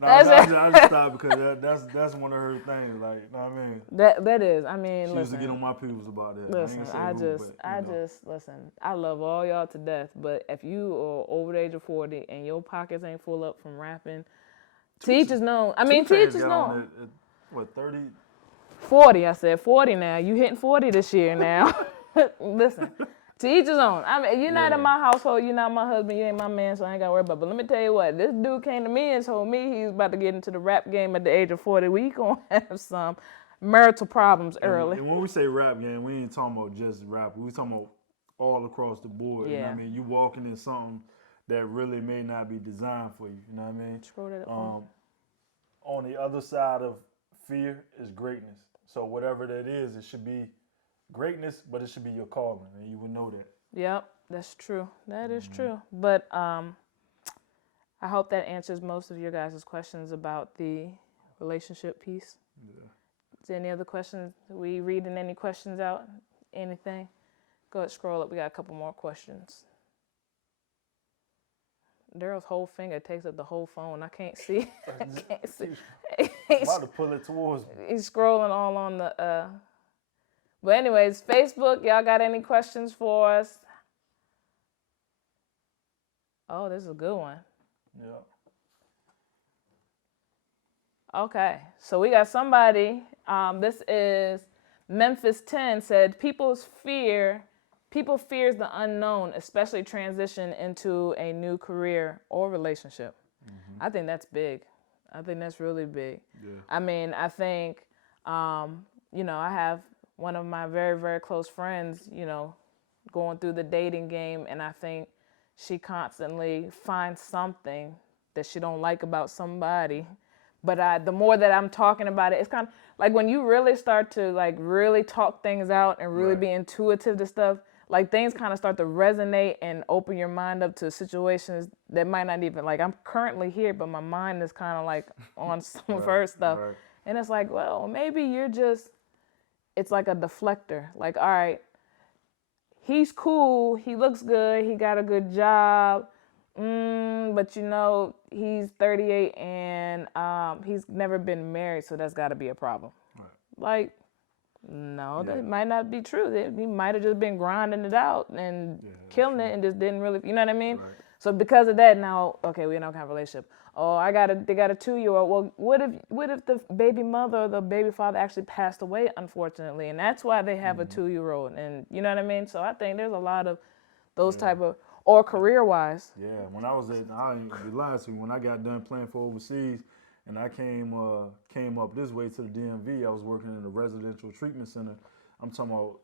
I just stopped because that's one of her things. Like, you know what I mean? That is. I mean, she used to get on my peoples about that. Listen, listen. I love all y'all to death, but if you are over the age of 40 and your pockets ain't full up from rapping, teachers know. I mean, teachers know. What, 30? 40. I said 40 now. You hitting 40 this year now. Listen, To each his own. I mean, you're not Yeah. in my household. You're not my husband. You ain't my man, so I ain't got to worry about it. But let me tell you what. This dude came to me and told me he's about to get into the rap game at the age of 40. We going to have some marital problems early. And when we say rap game, we ain't talking about just rap. We talking about all across the board. You know what I Yeah. mean? You walking in something that really may not be designed for you. You know what I mean? Scroll that up. On the other side of fear is greatness. So whatever that is, it should be greatness, but it should be your calling, and you would know that. Yep, that's true. That is true. But I hope that answers most of your guys' questions about the relationship piece. Yeah. Is there any other questions? We reading any questions out? Anything? Go ahead, scroll up. We got a couple more questions. Daryl's whole finger takes up the whole phone. I can't see. I can't see. I'm about to pull it towards me. He's scrolling all on the. But anyways, Facebook. Y'all got any questions for us? Oh, this is a good one. Yeah. Okay, so we got somebody. This is Memphis 10 said people fears the unknown, especially transition into a new career or relationship. I think that's big. I think that's really big. Yeah. I mean, I think, I have one of my very, very close friends, going through the dating game, and I think she constantly finds something that she don't like about somebody. But the more that I'm talking about it, it's kind of like when you really start to like really talk things out and really be intuitive to stuff, like things kind of start to resonate and open your mind up to situations that might not even, like I'm currently here, but my mind is kind of like on some first stuff. Right. And it's like, well, maybe it's like a deflector. Like, all right, he's cool, he looks good, he got a good job, but he's 38 and he's never been married, so that's got to be a problem. Right. Like, no, that might not be true. He might have just been grinding it out and killing it and just didn't really, you know what I mean? Right. So because of that, now, okay, we don't have a relationship. Oh, they got a 2-year-old. Well, what if the baby mother or the baby father actually passed away, unfortunately, and that's why they have a 2-year-old, and you know what I mean? So I think there's a lot of those type of, or career-wise. Yeah, when I ain't gonna be lying to you, when I got done playing for overseas and I came up this way to the DMV, I was working in a residential treatment center. I'm talking about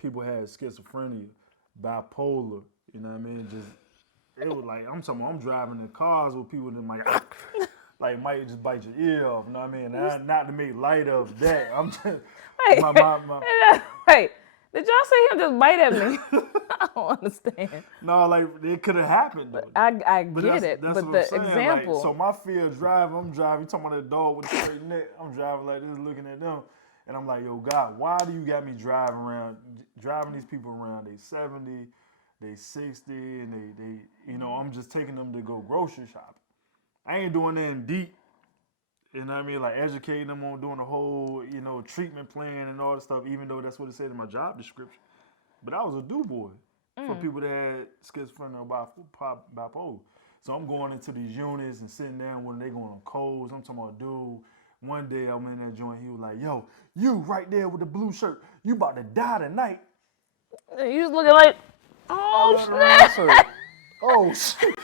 people had schizophrenia, bipolar, you know what I mean? It was like, I'm driving in cars with people that might just bite your ear off, you know what I mean? Not to make light of that. I'm just, Wait, did y'all see him just bite at me? I don't understand. No, like it could have happened though. I But get it, that's but what the I'm saying. example. Like, so my fear of driving, I'm driving, you talking about that dog with the straight neck. I'm driving like this, looking at them. And I'm like, yo, God, why do you got me driving these people around? They 70, they 60, and they I'm just taking them to go grocery shopping. I ain't doing nothing deep. You know what I mean? Like educating them on doing the whole, treatment plan and all that stuff, even though that's what it said in my job description. But I was a do boy for people that had schizophrenia or bipolar. So I'm going into these units and sitting down when they going on codes. I'm talking about, dude, one day I'm in that joint, he was like, yo, you right there with the blue shirt, you about to die tonight. You was looking like, oh, snap. Oh, shit.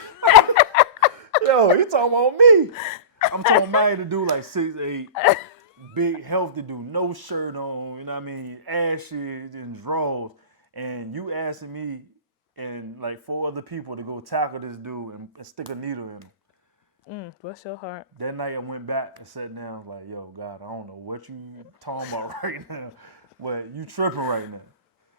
Yo, you talking about me. I'm talking about to do like 6'8", big healthy dude, no shirt on, you know what I mean, ashes and drawers. And you asking me and like 4 other people to go tackle this dude and stick a needle in him. Bless your heart. That night I went back and sat down like, yo, God, I don't know what you talking about right now, but you tripping right now.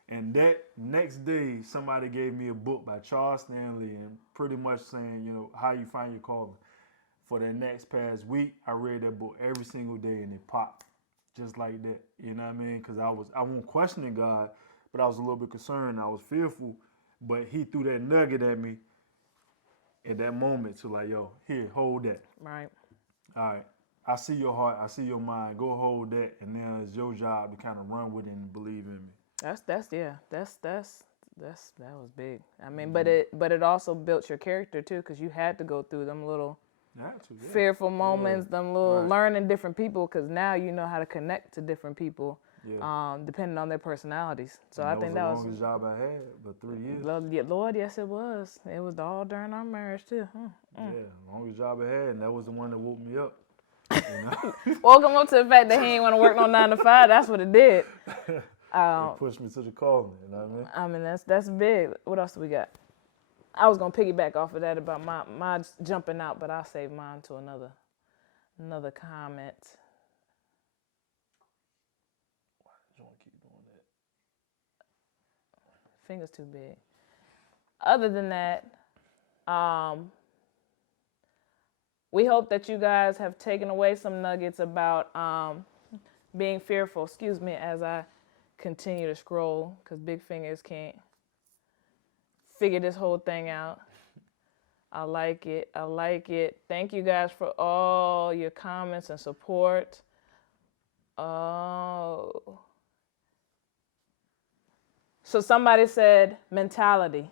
And that next day, somebody gave me a book by Charles Stanley and pretty much saying, how you find your calling. For the next past week, I read that book every single day and it popped just like that. You know what I mean? Because I wasn't questioning God, but I was a little bit concerned. I was fearful, but he threw that nugget at me at that moment to like, yo, here, hold that. Right. All right. I see your heart. I see your mind. Go hold that. And now it's your job to kind of run with it and believe in me. That was big. I mean, but it also built your character too, because you had to go through them little fearful moments, them little learning different people, because now you know how to connect to different people. Yeah. depending on their personalities. So And I think that the was longest job I had, but 3 years. Lord, yes, it was. It was all during our marriage too. Yeah, longest job I had, and that was the one that woke me up. You know, Welcome up to the fact that he ain't want to work no 9 to 5. That's what it did. it pushed me to the calling. You know what I mean? I mean, that's big. What else do we got? I was gonna piggyback off of that about my jumping out, but I'll save mine to another comment. Why did you want to keep doing that? Fingers too big. Other than that, we hope that you guys have taken away some nuggets about being fearful. Excuse me as I continue to scroll because big fingers can't figure this whole thing out. I like it. I like it. Thank you guys for all your comments and support. Oh. So somebody said mentality.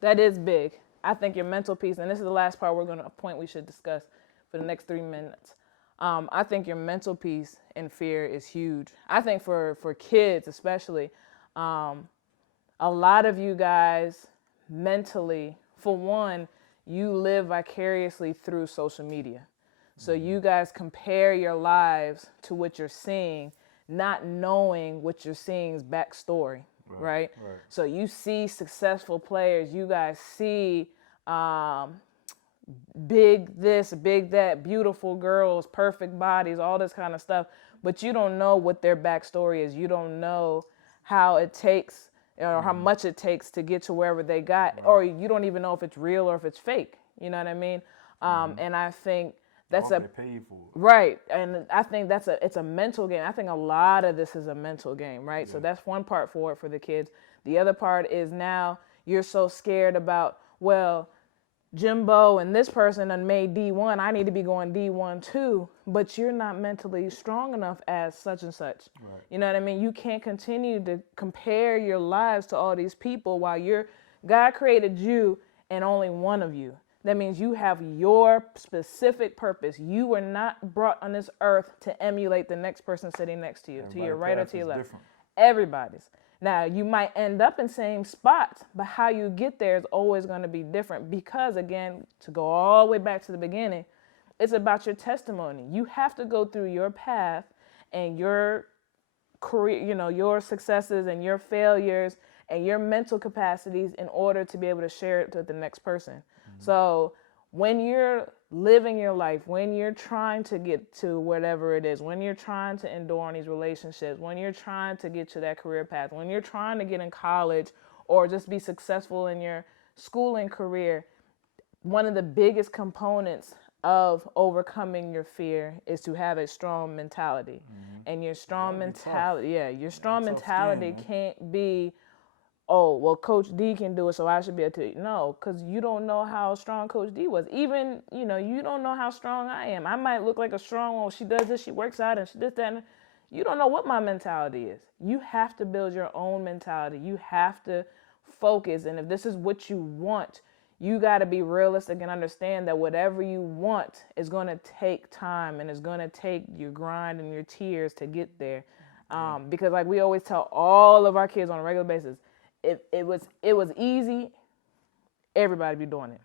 That is big. I think your mental piece, and this is the last part a point we should discuss for the next 3 minutes. I think your mental piece and fear is huge. I think for kids especially, a lot of you guys mentally, for one, you live vicariously through social media. So you guys compare your lives to what you're seeing, not knowing what you're seeing's backstory, right? So you see successful players, you guys see big this, big that, beautiful girls, perfect bodies, all this kind of stuff, but you don't know what their backstory is. You don't know how it takes or how much it takes to get to wherever they got, or you don't even know if it's real or if it's fake. You know what I mean? And I think that's They pay for it. right, and I think it's a mental game. I think a lot of this is a mental game, right? So that's one part for it for the kids. The other part is now you're so scared about, well, Jimbo and this person done made D1. I need to be going D1 too, but you're not mentally strong enough as such and such. Right. You know what I mean? You can't continue to compare your lives to all these people while God created you and only one of you. That means you have your specific purpose. You were not brought on this earth to emulate the next person sitting next to you, to your right or to your left. Different. Everybody's. Now, you might end up in same spots, but how you get there is always going to be different because, again, to go all the way back to the beginning, it's about your testimony. You have to go through your path and your career, your successes and your failures and your mental capacities in order to be able to share it with the next person. So when you're living your life, when you're trying to get to whatever it is, when you're trying to endure in these relationships, when you're trying to get to that career path, when you're trying to get in college or just be successful in your schooling career, one of the biggest components of overcoming your fear is to have a strong mentality. And your strong mentality, your strong mentality can't be, oh, well, Coach D can do it, so I should be able to. No, because you don't know how strong Coach D was. Even, you don't know how strong I am. I might look like a strong one. She does this, she works out, and she does that. And you don't know what my mentality is. You have to build your own mentality. You have to focus. And if this is what you want, you got to be realistic and understand that whatever you want is going to take time and it's going to take your grind and your tears to get there. Because like we always tell all of our kids on a regular basis, it was easy, everybody be doing it.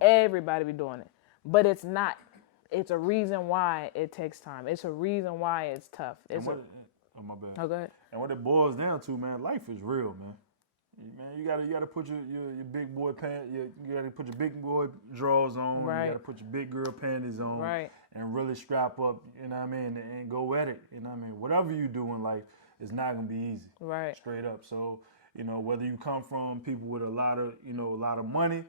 Everybody be doing it. But it's not. It's a reason why it takes time. It's a reason why it's tough. Oh, my bad. Oh, go ahead. And what it boils down to, man, life is real, man. Man, you gotta put your big boy pants, you gotta put your big boy drawers on, Right. You gotta put your big girl panties on, Right. And really strap up, you know what I mean, and go at it, you know what I mean. Whatever you do in life, it's not gonna be easy, Right. straight up. So, whether you come from people with a lot of money,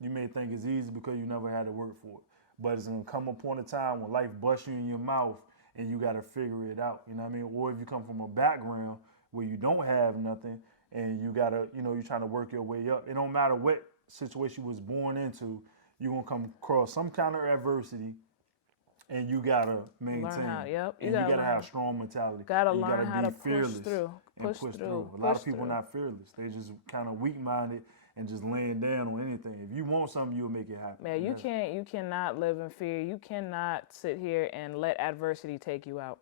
you may think it's easy because you never had to work for it. But it's gonna come upon a time when life busts you in your mouth and you gotta figure it out, you know what I mean. Or if you come from a background where you don't have nothing. And you gotta, you're trying to work your way up. It don't matter what situation you was born into, you're gonna come across some kind of adversity, and you gotta maintain. You gotta have strong mentality. Gotta you learn how to fearless push through. and push through. A lot of people are not fearless. They just kind of weak-minded and just laying down on anything. If you want something, you'll make it happen. Man, you cannot live in fear. You cannot sit here and let adversity take you out.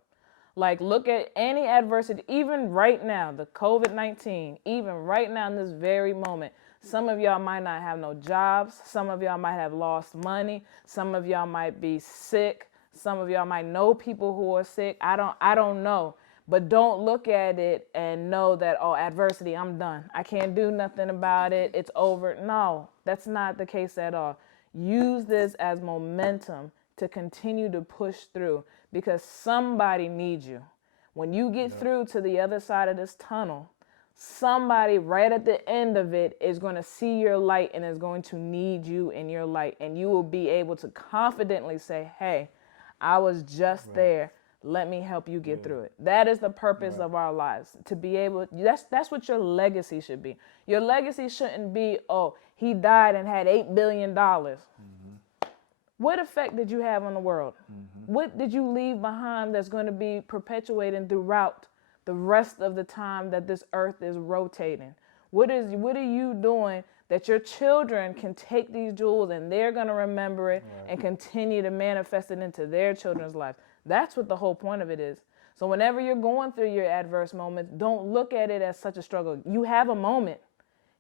Like, look at any adversity, even right now, the COVID-19, even right now in this very moment. Some of y'all might not have no jobs. Some of y'all might have lost money. Some of y'all might be sick. Some of y'all might know people who are sick. I don't know. But don't look at it and know that, oh, adversity, I'm done. I can't do nothing about it. It's over. No, that's not the case at all. Use this as momentum to continue to push through, because somebody needs you. When you get through to the other side of this tunnel, somebody right at the end of it is going to see your light and is going to need you in your light. And you will be able to confidently say, hey, I was just there. Let me help you get through it. That is the purpose of our lives. To be able, that's what your legacy should be. Your legacy shouldn't be, oh, he died and had $8 billion. What effect did you have on the world? What did you leave behind that's going to be perpetuating throughout the rest of the time that this earth is rotating? What are you doing that your children can take these jewels and they're going to remember it and continue to manifest it into their children's lives? That's what the whole point of it is. So whenever you're going through your adverse moments, don't look at it as such a struggle. You have a moment.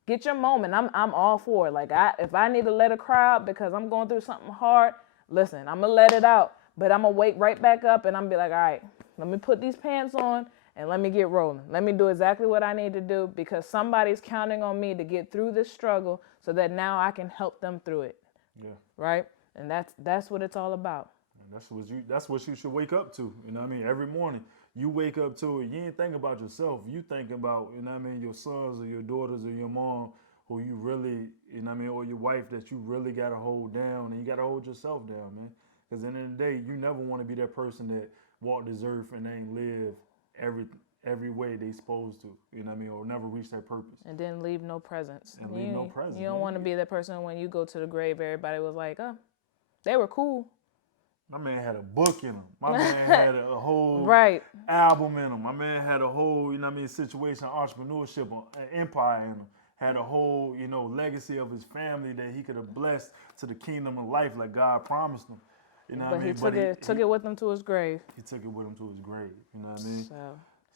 Get your moment. I'm all for it. Like, if I need to let it cry out because I'm going through something hard, listen, I'm going to let it out. But I'm going to wake right back up and I'm going to be like, all right, let me put these pants on and let me get rolling. Let me do exactly what I need to do, because somebody's counting on me to get through this struggle so that now I can help them through it. Yeah. Right? And that's what it's all about. That's what you should wake up to. You know what I mean? Every morning you wake up to it. You ain't thinking about yourself. You think about, you know what I mean, your sons or your daughters or your mom, who you really, you know what I mean, or your wife that you really got to hold down, and you got to hold yourself down, man. Because at the end of the day, you never want to be that person that walked this earth and ain't live every way they supposed to, you know what I mean, or never reach their purpose. And then leave no presents. And leave no presents. You don't want to be that person when you go to the grave, everybody was like, oh, they were cool. My man had a book in him. My man had a whole album in him. My man had a whole, you know what I mean, situation, entrepreneurship, an empire in him. Had a whole, you know, legacy of his family that he could have blessed to the kingdom of life like God promised him. You know what I mean? But he took it with him to his grave. He took it with him to his grave. You know what I mean?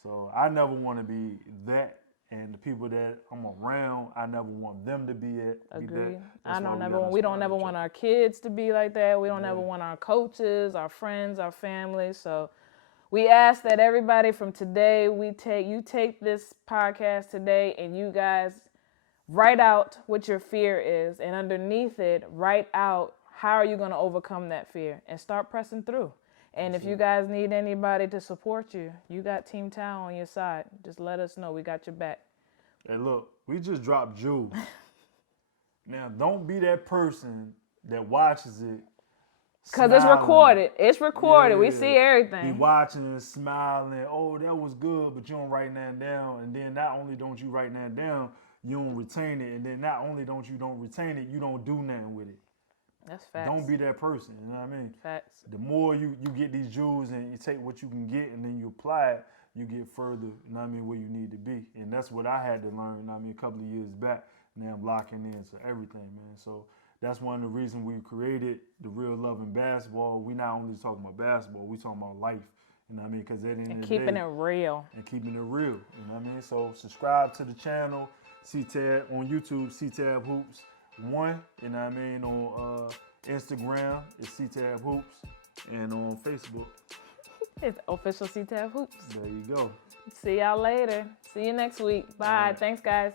So I never want to be that. And the people that I'm around, I never want them to be that. Agreed. We don't never want our kids to be like that. We don't ever want our coaches, our friends, our families. So we ask that everybody from today, you take this podcast today and you guys write out what your fear is. And underneath it, write out how are you going to overcome that fear and start pressing through. And if you guys need anybody to support you, you got Team Tao on your side. Just let us know. We got your back. Hey, look, we just dropped jewels. Now, don't be that person that watches it. Because it's recorded. It's recorded. We see everything. Be watching and smiling. Oh, that was good, but you don't write that down. And then not only don't you write that down, you don't retain it. And then not only don't retain it, you don't do nothing with it. That's facts. Don't be that person, you know what I mean? Facts. The more you get these jewels and you take what you can get and then you apply it, you get further, you know what I mean, where you need to be. And that's what I had to learn, you know what I mean, a couple of years back. Now I'm locking in to everything, man. So that's one of the reasons we created the Real Love in Basketball. We not only talking about basketball, we talking about life, you know what I mean? Because at the end of the day. Keeping it real. And keeping it real, you know what I mean? So subscribe to the channel, CTAB on YouTube, CTAB Hoops 1, you know what I mean? On Instagram, it's CTAB Hoops, and on Facebook, it's official CTAB Hoops. There you go. See y'all later. See you next week. Bye. Thanks, guys.